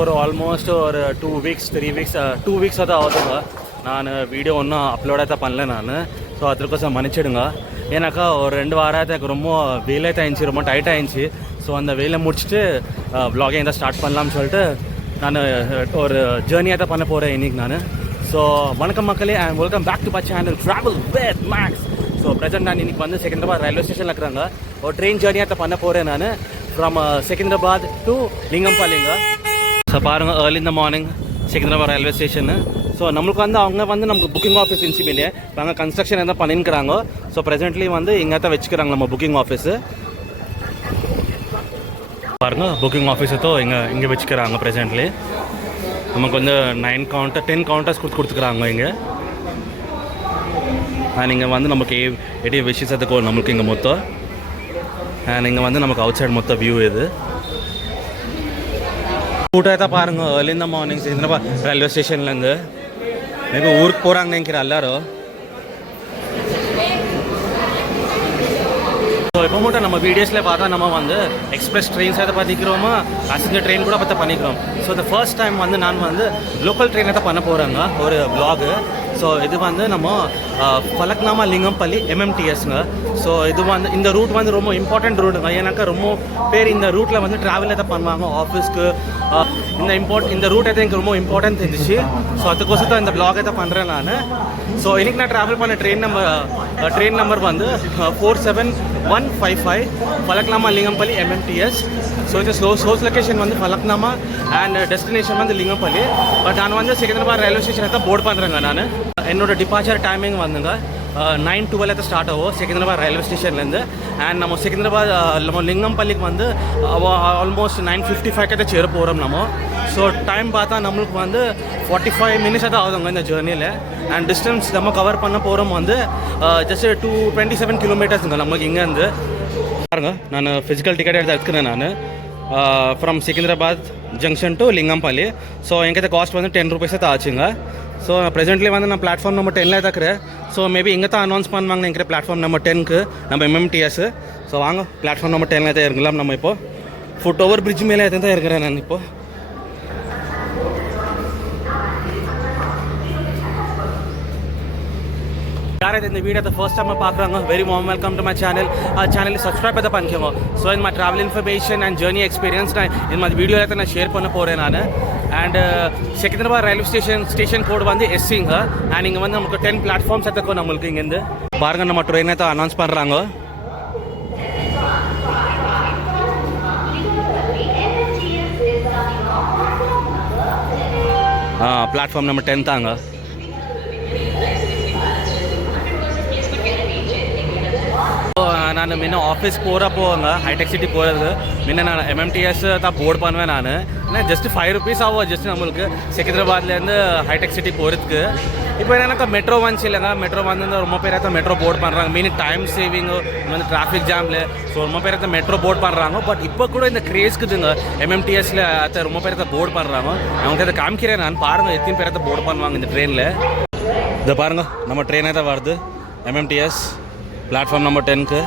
ஒரு ஆல்மோஸ்ட் ஒரு 2 வீக்ஸ் 3 வீக்ஸ் 2 வீக்ஸ் தான் ஆகுதுங்க. நான் வீடியோ ஒன்றும் அப்லோட் பண்ணல நான். ஸோ அதுக்கோசம் மன்னிச்சிடுங்க. ஏன்னாக்கா ஒரு 2 வாரத்துக்கு ரொம்ப வெயிலே ஆயிடுச்சு, ரொம்ப டைட் ஆயிடுச்சு. ஸோ அந்த வெயிலை முடிச்சுட்டு வ்ளாகிங் தான் ஸ்டார்ட் பண்ணலாம்னு சொல்லிட்டு நான் ஒரு ஜேர்னியாக தான் பண்ண போகிறேன் இன்றைக்கி நான். ஸோ வணக்கம் மக்களே and welcome back to my channel travel with Max. So present நான் இன்றைக்கி வந்து செகந்திராபாத் ரயில்வே ஸ்டேஷனில் இருக்கிறாங்க. ஒரு ட்ரெயின் ஜேர்னியாக தான் பண்ண போகிறேன் நான் ஃப்ரம் செகந்திராபாத் டு லிங்கம்பள்ளிங்க. ஸோ பாருங்கள், ஏர்லி இந்த மார்னிங் செகந்திராபாத் ரயில்வே ஸ்டேஷனு. ஸோ நம்மளுக்கு வந்து அவங்க வந்து நமக்கு புக்கிங் ஆஃபீஸ் இன்சிமிலே நாங்கள் கன்ஸ்ட்ரக்ஷன் எதாவது பண்ணிருக்கிறாங்க. ஸோ ப்ரெசென்ட்லி வந்து இங்கே தான் வச்சுக்கிறாங்க நம்ம புக்கிங் ஆஃபீஸு. பாருங்கள், புக்கிங் ஆஃபீஸுத்தோ இங்கே வச்சுக்கிறாங்க. ப்ரெசென்ட்லி நமக்கு வந்து 10 கவுண்டர்ஸ் கொடுத்துக்கிறாங்க இங்கே. அண்ட் இங்கே வந்து நமக்கு எடி விஷயத்துக்கு நம்மளுக்கு இங்கே மொத்தம். அண்ட் இங்கே வந்து நமக்கு அவுட் சைட் மொத்த வியூ இது. கூட்டம் தான் பாருங்கள், ஏர்லி இந்த மார்னிங் செகந்திராபாத் ரயில்வே ஸ்டேஷன்லேருந்து மேபி ஊருக்கு போகிறாங்கன்னு நினைக்கிறேன் எல்லாரும். ஸோ இப்போ மட்டும் நம்ம வீடியோஸில் பார்த்தா நம்ம வந்து எக்ஸ்பிரஸ் ட்ரெயின்ஸ் எதை பார்த்திக்கிறோமா, பேசஞ்சர் ட்ரெயின் கூட பார்த்து பண்ணிக்கிறோம். ஸோ இந்த ஃபர்ஸ்ட் டைம் வந்து நான் வந்து லோக்கல் ட்ரெயினை தான் பண்ண போகிறேங்க ஒரு வ்ளாகு. ஸோ இது வந்து நம்ம ஃபலக்னாமா லிங்கம்பள்ளி MMTSங்க. ஸோ இது வந்து இந்த ரூட் வந்து ரொம்ப இம்பார்ட்டண்ட் ரூட்டுங்க. ஏன்னாக்கா ரொம்ப பேர் இந்த ரூட்டில் வந்து ட்ராவல் எதை பண்ணுவாங்க ஆஃபீஸ்க்கு. இந்த ரூட் எதை எனக்கு ரொம்ப இம்பார்ட்டன்ட் இருந்துச்சு. ஸோ அதுக்கோசம் தான் இந்த வ்ளாக் எதை பண்ணுறேன் நான். ஸோ இன்றைக்கி நான் ட்ராவல் பண்ண ட்ரெயின் நம்பர் வந்து 47155 ஃபலக்னாமா லிங்கம்பள்ளி MMTS. ஸோ இது சோர்ஸ் லொக்கேஷன் வந்து ஃபலக்னாமா அண்ட் டெஸ்டினேஷன் வந்து லிங்கம்பள்ளி. பட் நான் வந்து செகந்திராபாத் ரயில்வே ஸ்டேஷனை தான் போர்ட் பண்ணுறேங்க நான். என்னோடய டிபார்ச்சர் டைமிங் வந்துங்க 9:12 ஸ்டார்ட் ஆகும் செகந்திராபாத் ரயில்வே ஸ்டேஷன்லேருந்து. அண்ட் நம்ம செகந்திராபாத் நம்ம லிங்கம்பள்ளிக்கு வந்து ஆல்மோஸ்ட் 9:55 தான் சேர போகிறோம் நம்ம. ஸோ டைம் பார்த்தா நம்மளுக்கு வந்து 45 மினிட்ஸ் தான் ஆகுதுங்க இந்த ஜேர்னியில். அண்ட் டிஸ்டன்ஸ் நம்ம கவர் பண்ண போகிறோம் வந்து ஜஸ்ட் 227 கிலோமீட்டர்ஸுங்க நமக்கு இங்கேருந்து. பாருங்க, நான் ஃபிசிக்கல் டிக்கெட் எடுத்து எடுக்கிறேன் நான் ஃப்ரம் செகந்திராபாத் ஜங்ஷன் டு லிங்கம்பள்ளி. ஸோ எங்கிட்ட காஸ்ட் வந்து 10 rupees தான் ஆச்சுங்க. ஸோ ப்ரெசென்ட்லி வந்து நான் பிளாட்ஃபார்ம் நம்பர் 10ல தான் இருக்கிறேன். ஸோ மேபி இங்கே தான் அனௌன்ஸ் பண்ணுவாங்க நினைக்கிற பிளாட்ஃபார்ம் நம்பர் 10க்கு நம்ம MMTS. ஸோ வாங்க பிளாட்ஃபார்ம் நம்பர் 10ல தான் இருக்கலாம். நம்ம இப்போது ஃபுட் ஓவர் பிரிட்ஜ் மேலே தான் இருக்கிறேன் நான் இப்போது. யாராவது இந்த வீடியோ ஃபர்ஸ்ட் டைம் பார்க்குறாங்க, very warm welcome to my channel. சேனலில் சப்ஸ்கிரைப் தான் பண்ணிக்கோங்க. ஸோ இந்த மாதிரி travel information and journey experience நான் இந்த மாதிரி வீடியோவில் தான் நான் ஷேர் பண்ண போகிறேன் நான். அண்ட் செகந்திராபாத் ரயில்வே ஸ்டேஷன் கோடு வந்து SCங்க. அண்ட் இங்கே வந்து நமக்கு 10 பிளாட்ஃபார்ம்ஸ் எடுத்துக்கோ நம்மளுக்கு இங்கேருந்து. பாருங்கள், நம்ம ட்ரெயினை தான் அனௌன்ஸ் பண்ணுறாங்க. பிளாட்ஃபார்ம் நம்பர் 10 தாங்க. நான் முன்ன ஆஃபீஸ் போகிறப்போங்க ஹைடெக் சிட்டி போகிறது முன்ன நான் MMTS தான் போர்ட் பண்ணுவேன் நான். ஏன்னா ஜஸ்ட் 5 rupees ஆகும் ஜஸ்ட் நம்மளுக்கு செகந்திராபாத்லேருந்து ஹைடெக் சிட்டி போகிறதுக்கு. இப்போ என்னக்கா மெட்ரோ வந்துச்சு இல்லைங்க. மெட்ரோ வந்து ரொம்ப பேர் தான் மெட்ரோ போர்ட் பண்ணுறாங்க. மீன் டைம் சேவிங்கு வந்து டிராஃபிக் ஜாமில். ஸோ ரொம்ப பேர் தான் மெட்ரோ போர்ட் பண்ணுறாங்க. பட் இப்போ கூட இந்த கிரேஸ்க்குதுங்க MMTSல அதை ரொம்ப பேர் தான் போர்ட் பண்ணுறாங்க. அவங்க அதை காமிக்கிறேன் நான். பாருங்கள் எத்தனை பேர் தான் போர்ட் பண்ணுவாங்க இந்த ட்ரெயினில். இதை பாருங்கள், நம்ம ட்ரெயினே தான் வருது MMTS பிளாட்ஃபார்ம் நம்பர் 10க்கு.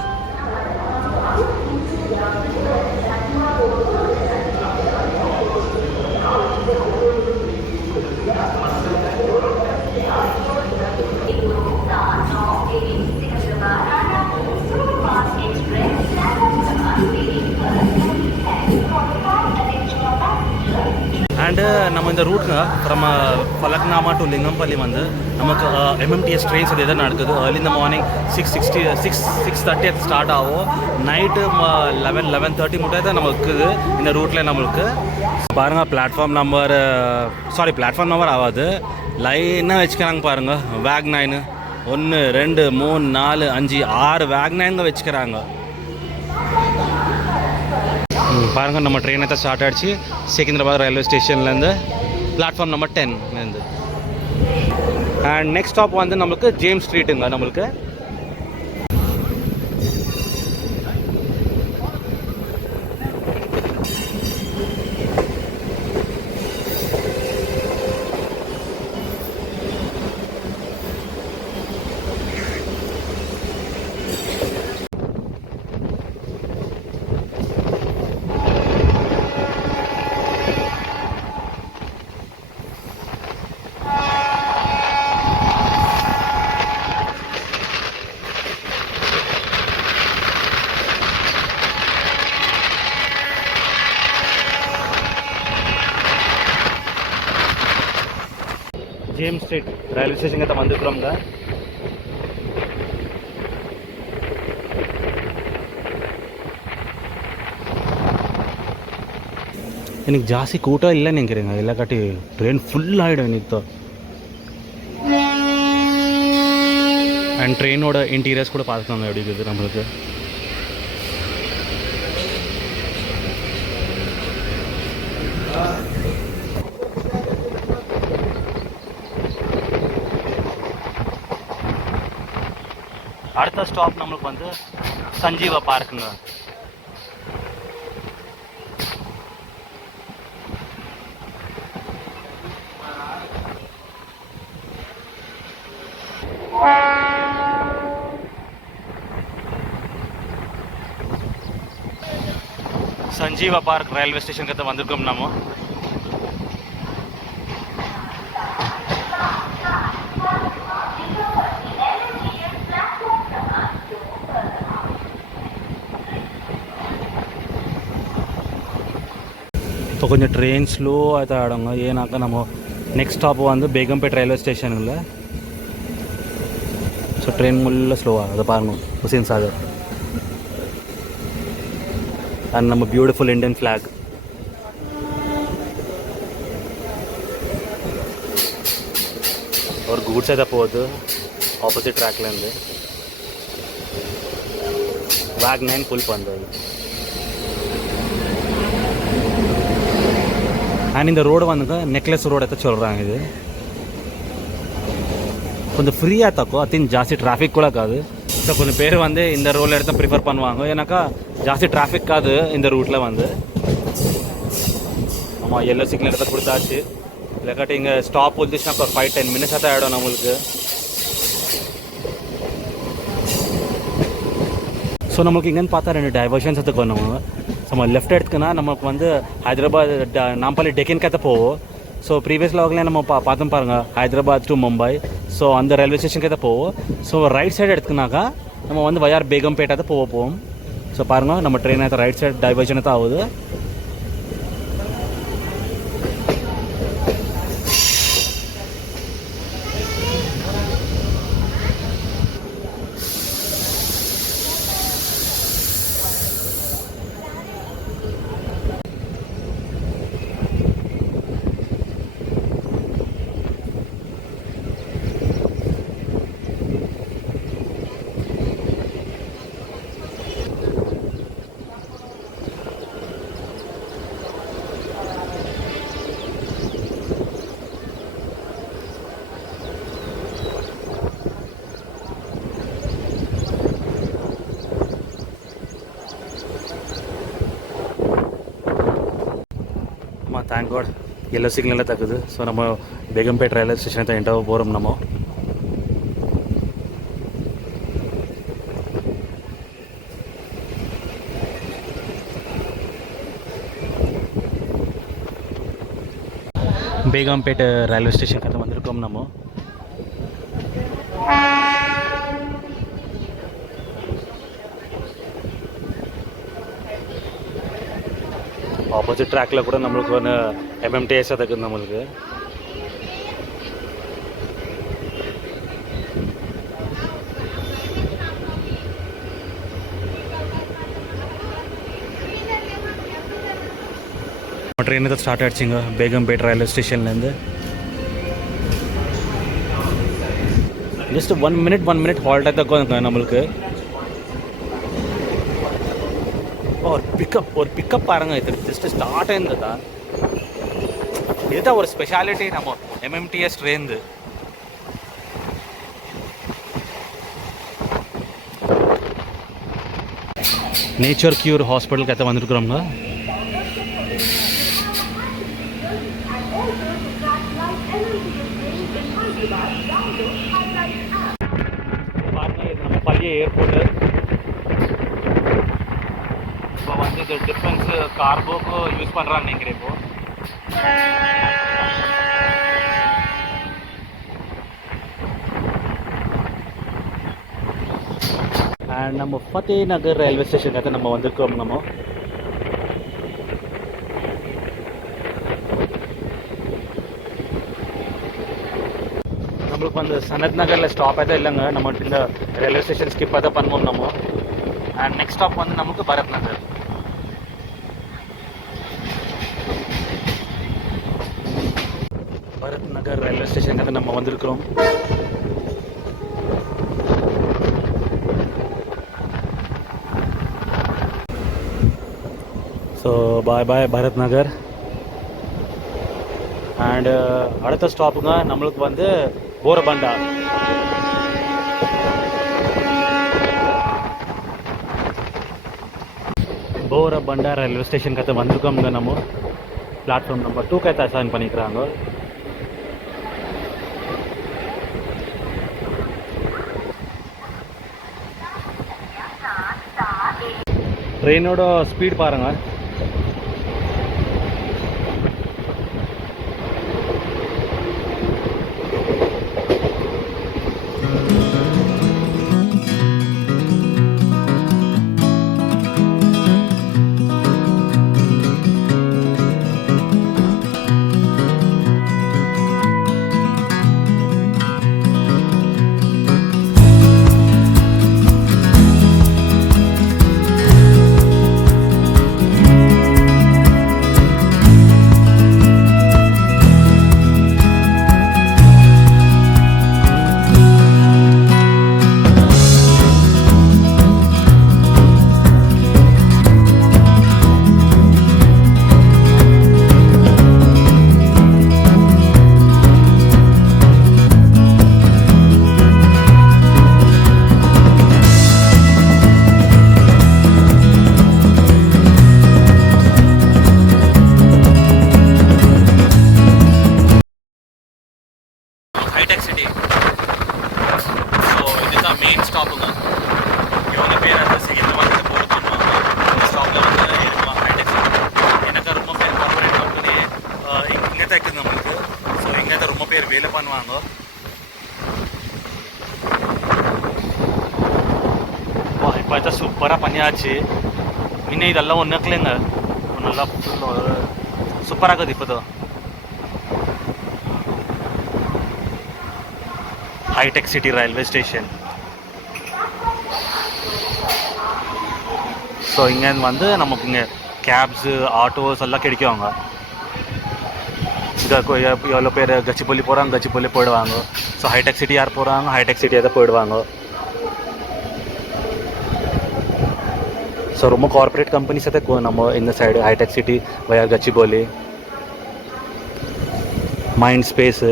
அண்டு நம்ம இந்த ரூட்டுங்க ஃப்ரம் ஃபலக்னாமா டு லிங்கம்பள்ளி வந்து நமக்கு MMTS ட்ரெயின்ஸ் அது எதாவது நடக்குது. ஏர்லி இந்த மார்னிங் 6:30 ஸ்டார்ட் ஆகும். நைட்டு 11:30 மட்டும் தான் நமக்கு இந்த ரூட்டில் நம்மளுக்கு. பாருங்கள், பிளாட்ஃபார்ம் நம்பர் ஆகாது, லைனாக வச்சுக்கிறாங்க பாருங்கள். வேக் 9 1 2 3 4 5 6 வேக் 9 வச்சுக்கிறாங்க. பாருங்கள், நம்ம ட்ரெயினை தான் ஸ்டார்ட் ஆகிடுச்சு செகந்திராபாத் ரயில்வே ஸ்டேஷன்லேருந்து பிளாட்ஃபார்ம் நம்பர் 10லேருந்து. அண்ட் நெக்ஸ்ட் ஸ்டாப் வந்து நம்மளுக்கு ஜேம்ஸ் ஸ்ட்ரீட்டுங்க நம்மளுக்கு. ஜேம்ஸ் ஸ்ட்ரீட் ரயில்வே ஸ்டேஷன் கிட்ட வந்துக்கிறோங்க. எனக்கு ஜாஸ்தி கூட்டம் இல்லைன்னு நினைக்கிறேங்க, இல்லாட்டி ட்ரெயின் ஃபுல் ஆகிடும் இன்னைக்கு தான். அண்ட் ட்ரெயினோட இன்டீரியர்ஸ் கூட பார்த்துக்கோங்க எப்படி இருக்குது நம்மளுக்கு. அடுத்த ஸ்டாப் நம்மளுக்கு வந்து சஞ்சீவா பார்க்குங்க. சஞ்சீவா பார்க் ரயில்வே ஸ்டேஷன் கிட்ட வந்திருக்கோம் நம்ம. இப்போ கொஞ்சம் ட்ரெயின் ஸ்லோ ஆகிட்ட ஆடுங்க, ஏன்னாக்கா நம்ம நெக்ஸ்ட் ஸ்டாப் வந்து பேகம்பேட் ரயில்வே ஸ்டேஷனுங்கள. ஸோ ட்ரெயின் முள்ள ஸ்லோவாக அதை பாருங்க. ஹுசேன் சாகர் அண்ட் நம்ம பியூட்டிஃபுல் இண்டியன் ஃப்ளாக். ஒரு கூட்ஸ் ஏதா போகுது ஆப்போசிட் ட்ராக்லேருந்து. வேக் 9 ஃபுல் பண்ணுறது. அண்ட் இந்த ரோடு வந்துங்க நெக்லஸ் ரோடு எத்த சொல்கிறாங்க. இது கொஞ்சம் ஃப்ரீயாக தக்கும், அத்தின் ஜாஸ்தி டிராஃபிக் கூட காது. ஸோ கொஞ்சம் பேர் வந்து இந்த ரோடில் எடுத்து ப்ரிஃபர் பண்ணுவாங்க, ஏன்னாக்கா ஜாஸ்தி டிராஃபிக் காது இந்த ரூட்டில் வந்து. ஆமாம், எல்லோ சிக்னல் எடுத்து கொடுத்தாச்சு. இல்லாட்டி இங்கே ஸ்டாப் வந்துச்சுன்னா ஒரு 5-10 மினிட்ஸ் தான் ஆகிடும் நம்மளுக்கு. ஸோ நம்மளுக்கு இங்கேன்னு பார்த்தா 2 டைவர்ஷன்ஸ் எடுத்துக்கு பண்ணுவாங்க. ஸோ நம்ம லெஃப்ட் எடுத்துக்குன்னா நமக்கு வந்து ஹைதராபாத் நாம்பள்ளி டெக்கன் கற்று போவோம். ஸோ ப்ரீவியஸ் லாக்லேயே நம்ம பார்த்தோம் பாருங்கள், ஹைதராபாத் டு மும்பை. ஸோ அந்த ரயில்வே ஸ்டேஷனுக்கு தான் போவோம். ஸோ ரைட் சைடு எடுத்துக்கினாக்கா நம்ம வந்து வயார் பேகம்பேட்டை தான் போவோம். ஸோ பாருங்கள் நம்ம ட்ரெயின் అయితే ரைட் சைடு டைவர்ஷன் అయితే ஆகுது. தேங்க் காட் எல்லோ சிக்னலில் தக்குது. ஸோ நம்ம பேகம்பேட் ரயில்வே ஸ்டேஷனை தான் என்டாக போகிறோம். நம்ம பேகம்பேட் ரயில்வே ஸ்டேஷன் கிட்ட வந்திருக்கோம். நம்ம ஆப்போசிட் ட்ராக்கில் கூட நம்மளுக்கு ஒன்று MMTS அதுக்கு நம்மளுக்கு. ட்ரெயின் தான் ஸ்டார்ட் ஆகிடுச்சிங்க பேகம்பேட் ரயில்வே ஸ்டேஷன்லேருந்து. ஜஸ்ட் 1 மினிட் ஹால்ட் ஆகிட்டு நம்மளுக்கு. ஒரு பிக்கப் பாருங்க, இது ஜஸ்ட் ஸ்டார்ட் ஆயிருந்ததா. இதுதான் ஒரு ஸ்பெஷாலிட்டி நம்ம MMTS ட்ரெயின். நேச்சர் கியூர் ஹாஸ்பிட்டலுக்கு எத்த வந்துருக்குறோங்க. பாருங்க, இது நம்ம பள்ளிய ஏர்போர்ட்டு. இப்போ வந்து இது டிஃபென்ஸ் கார்கோக்கு யூஸ் பண்ணுறான்னு நினைக்கிறேன். இப்போ அண்ட் நம்ம ஃபத்தே நகர் ரயில்வே ஸ்டேஷன் கிட்ட நம்ம வந்திருக்கோம். நம்ம நம்மளுக்கு வந்து சனத் நகரில் ஸ்டாப் எதுவும் இல்லைங்க. நம்ம இந்த ரயில்வே ஸ்டேஷன் ஸ்கிப் தான் பண்ணுவோம் நம்ம. அண்ட் நெக்ஸ்ட் ஸ்டாப் வந்து நமக்கு பரத் நகர். பரத் நகர் ரயில்வே ஸ்டேஷனுக்கு நம்ம வந்திருக்கிறோம். So bye bye Bharat Nagar. And அடுத்த ஸ்டாப்புங்க நம்மளுக்கு வந்து போரபண்டா. போரபண்டா ரயில்வே ஸ்டேஷன் கற்று வந்திருக்கோம்ங்க. நம்ம பிளாட்ஃபார்ம் நம்பர் 2 கற்று அசைன் பண்ணிக்கிறாங்க. ட்ரெயினோட ஸ்பீட் பாருங்கள். Hitech city. ஸோ இதுதான் மெயின் ஸ்டாப்புங்க. இவங்க பேர் அந்த செகண்ட் வந்து போர்டு பண்ணுவாங்க. இந்த ஸ்டாப்பில் வந்து இருக்கலாம் ஹைடெக் சிட்டி. எனக்கு ரொம்ப பேர் கார்பரேட் கம்பெனி இங்கே தான் இருக்குது நம்மளுக்கு. ஸோ இங்கே தான் ரொம்ப பேர் வேலை பண்ணுவாங்க. இப்போ தான் சூப்பராக பண்ணியாச்சு. இன்னும் இதெல்லாம் ஒன்றும் இல்லைங்க. நல்லா சூப்பராக இருக்குது இப்போ தான். Hitech city railway station. So இங்கே வந்து நமக்கு இங்கே கேப்ஸு ஆட்டோஸ் எல்லாம் கிடைக்குவாங்க. இங்கே எவ்வளோ பேர் கச்சிபள்ளி போகிறாங்க, கச்சிபள்ளி போயிடுவாங்க. ஸோ ஹைடெக் சிட்டி யார் போகிறாங்க, ஹைடெக் சிட்டியாக தான் போயிடுவாங்க. ஸோ ரொம்ப கார்பரேட் கம்பெனிஸ் தான் நம்ம இந்த சைடு ஹைடெக் சிட்டி வயா கச்சிபள்ளி, மைண்ட் ஸ்பேஸு.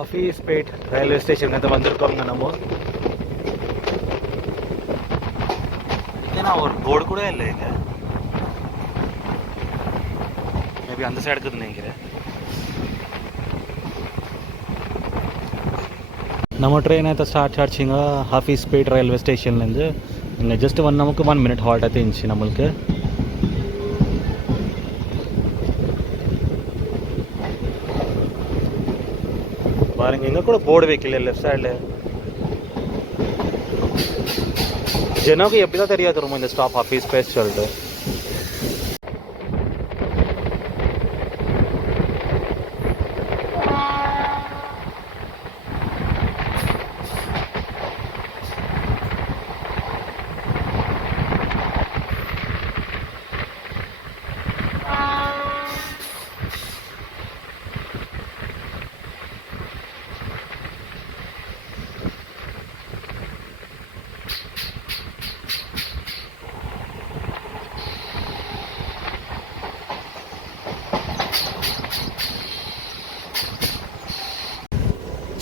ஹஃபீஸ்பேட் ரயில்வே ஸ்டேஷன் வந்து வந்திருக்கோங்க நம்ம. ஏன்னா ஒரு போர்டு கூட இல்லை இங்கே. மேபி அந்த சைடு இருக்குதுன்னு நினைக்கிறேன். நம்ம ட்ரெயின் అయితే ஸ்டார்ட் ஆச்சுங்க ஹஃபீஸ்பேட் ரயில்வே ஸ்டேஷன்லேருந்து. இங்கே ஜஸ்ட் நமக்கு 1 minute ஹால்ட் ஆகிட்டு இருந்துச்சு நம்மளுக்கு. பாருங்க இங்கே கூட போர்டு வைக்கல லெஃப்ட் சைடில். ஜனக்கு எப்படி தான் தெரியாது ரொம்ப இந்த ஸ்டாப் ஹஃபீஸ்பேட் சொல்லிட்டு.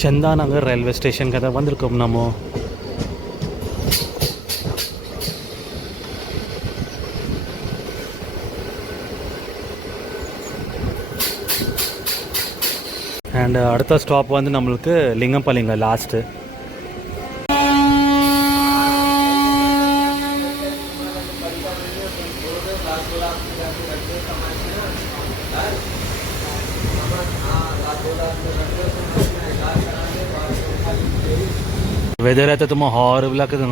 चंदानगर रैल्वे स्टेशन का वंदिरुक्कोम नामो and அடுத்த ஸ்டாப் வந்து நம்மளுக்கு லிங்கம்பள்ளிங்க லாஸ்ட் वेदर అయితే ತುಂಬ ಹಾರಿಬಲ್ ಆಗ್ತದೆ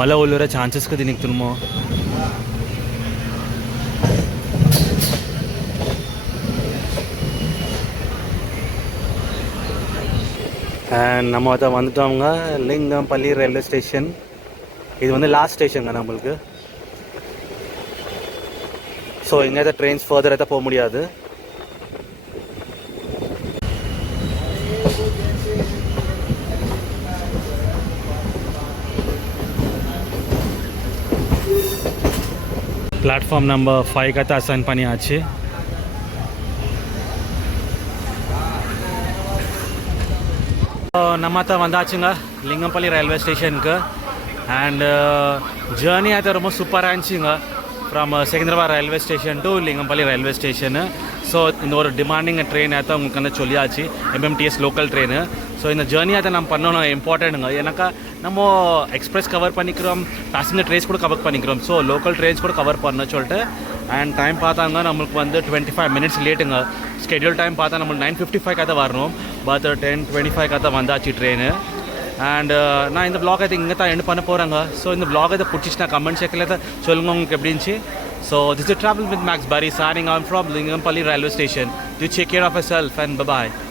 ಮಳೆ ಒಳ್ಳೆರ ಚಾನ್ಸಸ್ ಕದಿ ನಿಕ್ತುಮೋ அண்ட் நம்ம அதை வந்துட்டோங்க லிங்கம்பள்ளி ரயில்வே ஸ்டேஷன் இது வந்து லாஸ்ட் ஸ்டேஷனுங்க நம்மளுக்கு ஸோ இங்கே ட்ரெயின்ஸ் ஃபர்தர் అయితే போக முடியாது प्लेटफॉर्म नंबर 5 का आसान पानी आछे नम्मता वंदाचुंगा लिंगमपल्ली रैल्वे स्टेशन का एंड जर्नी आते रोम सूपर आंचिंगा from Secunderabad railway station to Lingampally railway station so இந்த ஒரு டிமாண்டிங் ட்ரெயின் ஆகிட்ட உங்களுக்கு வந்து சொல்லியாச்சு எம்எம்டிஎஸ் லோக்கல் ட்ரெயின் ஸோ இந்த ஜேர்னி அதை நம்ம பண்ணணும் இம்பார்ட்டன்ட்டுங்க ஏன்னாக்கா நம்ம எக்ஸ்பிரஸ் கவர் பண்ணிக்கிறோம் பேசஞ்சர் ட்ரெயின்ஸ் கூட கவர் பண்ணிக்கிறோம் ஸோ லோக்கல் ட்ரெயின்ஸ் கூட கவர் பண்ண சொல்லிட்டு அண்ட் டைம் பார்த்தாங்க நம்மளுக்கு வந்து 25 மினிட்ஸ் லேட்டுங்க ஸ்கெடியூல் டைம் பார்த்தா நம்மளுக்கு 9:55 தான் வரணும் பட் 10:25 தான் வந்தாச்சு ட்ரெயின் அண்ட் நான் இந்த ப்ளாக் அதை இங்கே தான் எண்ட் பண்ண போகிறேங்க ஸோ இந்த ப்ளாக் அதை பிடிச்சிச்சுன்னா கமெண்ட் செக்கில் தான் சொல்லுங்கள் உங்களுக்கு எப்படி இருந்துச்சு. So this is Travel with Max Barry signing on from Lingampalli Railway Station. Do take care of yourself and bye-bye.